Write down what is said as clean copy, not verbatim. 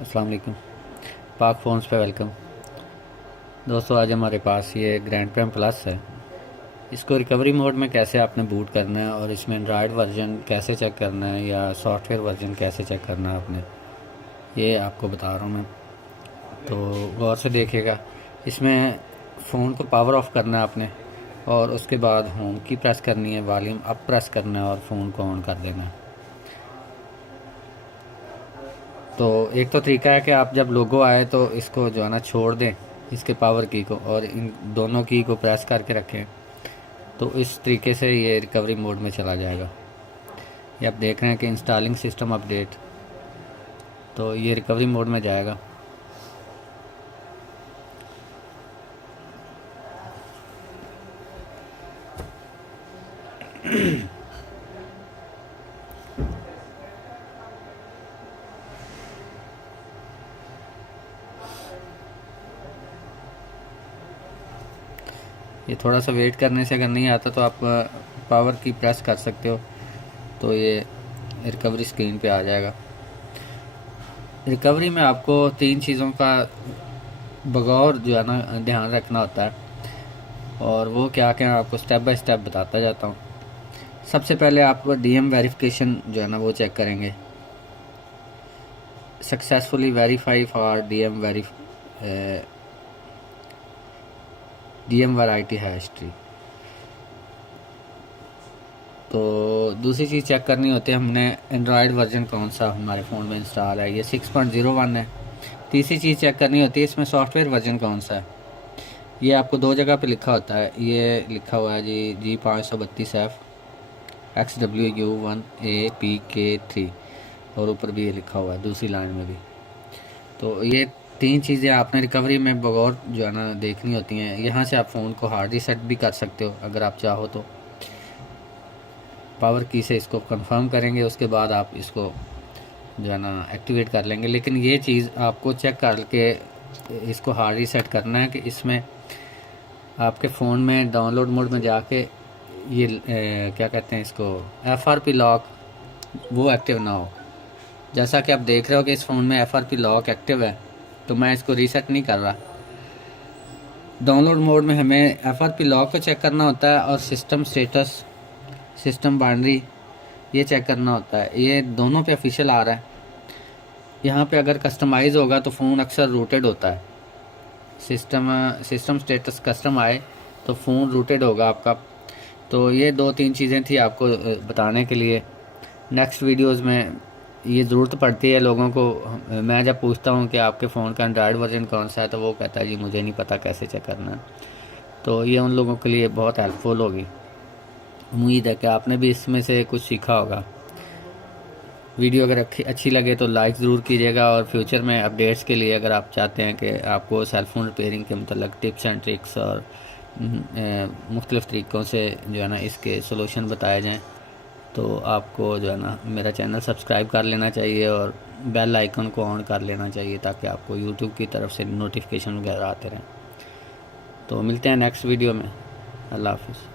अस्सलाम वालेकुम। पाक फ़ोन्स पे वेलकम। दोस्तों, आज हमारे पास ये ग्रैंड प्राइम प्लस है। इसको रिकवरी मोड में कैसे आपने बूट करना है और इसमें एंड्रॉयड वर्जन कैसे चेक करना है या सॉफ्टवेयर वर्जन कैसे चेक करना है आपने, ये आपको बता रहा हूँ मैं। तो गौर से देखिएगा। इसमें फ़ोन को पावर ऑफ करना है आपने और उसके बाद होम की प्रेस करनी है, वॉल्यूम अप प्रेस करना है और फ़ोन को ऑन कर देना है। तो एक तो तरीका है कि आप जब लोगो आए तो इसको जो है ना छोड़ दें, इसके पावर की को, और इन दोनों की को प्रेस करके रखें। तो इस तरीके से ये रिकवरी मोड में चला जाएगा। ये आप देख रहे हैं कि इंस्टॉलिंग सिस्टम अपडेट, तो ये रिकवरी मोड में जाएगा। ये थोड़ा सा वेट करने से अगर नहीं आता तो आप पावर की प्रेस कर सकते हो, तो ये रिकवरी स्क्रीन पे आ जाएगा। रिकवरी में आपको 3 चीज़ों का बगौर जो है ना ध्यान रखना होता है, और वो क्या क्या आपको स्टेप बाय स्टेप बताता जाता हूँ। सबसे पहले आप डीएम वेरिफिकेशन जो है ना वो चेक करेंगे। Successfully verify for DM variety history. तो दूसरी चीज़ चेक करनी होती है हमने एंड्रॉयड वर्जन कौन सा हमारे फ़ोन में इंस्टॉल है, ये 6.01 है। तीसरी चीज़ चेक करनी होती है इसमें सॉफ्टवेयर वर्जन कौन सा है। ये आपको 2 जगह पे लिखा होता है। ये लिखा हुआ है जी G532F XWU1APK3, और ऊपर भी ये लिखा हुआ है दूसरी लाइन में भी। तो ये 3 चीज़ें आपने रिकवरी में बगौर जो है ना देखनी होती हैं। यहाँ से आप फ़ोन को हार्ड रीसेट भी कर सकते हो अगर आप चाहो तो। पावर की से इसको कंफर्म करेंगे, उसके बाद आप इसको जो है ना एक्टिवेट कर लेंगे। लेकिन ये चीज़ आपको चेक करके इसको हार्ड रीसेट करना है कि इसमें आपके फ़ोन में डाउनलोड मोड में जाके ये क्या कहते हैं इसको, FRP लॉक वो एक्टिव ना हो। जैसा कि आप देख रहे हो कि इस फ़ोन में FRP लॉक एक्टिव है, तो मैं इसको रीसेट नहीं कर रहा। डाउनलोड मोड में हमें FRP लॉक को चेक करना होता है और सिस्टम स्टेटस, सिस्टम बाउंड्री ये चेक करना होता है। ये दोनों पे ऑफिशियल आ रहा है। यहाँ पे अगर कस्टमाइज़ होगा तो फ़ोन अक्सर रूटेड होता है। सिस्टम स्टेटस कस्टम आए तो फ़ोन रूटेड होगा आपका। तो ये 2-3 चीज़ें थी आपको बताने के लिए। नेक्स्ट वीडियोस में ये ज़रूरत पड़ती है लोगों को। मैं जब पूछता हूँ कि आपके फ़ोन का एंड्रॉयड वर्जन कौन सा है, तो वो कहता है जी मुझे नहीं पता कैसे चेक करना है। तो ये उन लोगों के लिए बहुत हेल्पफुल होगी। उम्मीद है कि आपने भी इसमें से कुछ सीखा होगा। वीडियो अगर अच्छी लगे तो लाइक ज़रूर कीजिएगा, और फ्यूचर में अपडेट्स के लिए अगर आप चाहते हैं कि आपको सेलफ़ोन रिपेयरिंग के मतलब टिप्स एंड ट्रिक्स और मुख्तलिफ़ तरीक़ों से जो है ना इसके सलूशन बताए जाएँ, तो आपको जो है ना मेरा चैनल सब्सक्राइब कर लेना चाहिए और बेल आइकन को ऑन कर लेना चाहिए, ताकि आपको यूट्यूब की तरफ से नोटिफिकेशन वगैरह आते रहें। तो मिलते हैं नेक्स्ट वीडियो में। अल्लाह हाफ़िज़।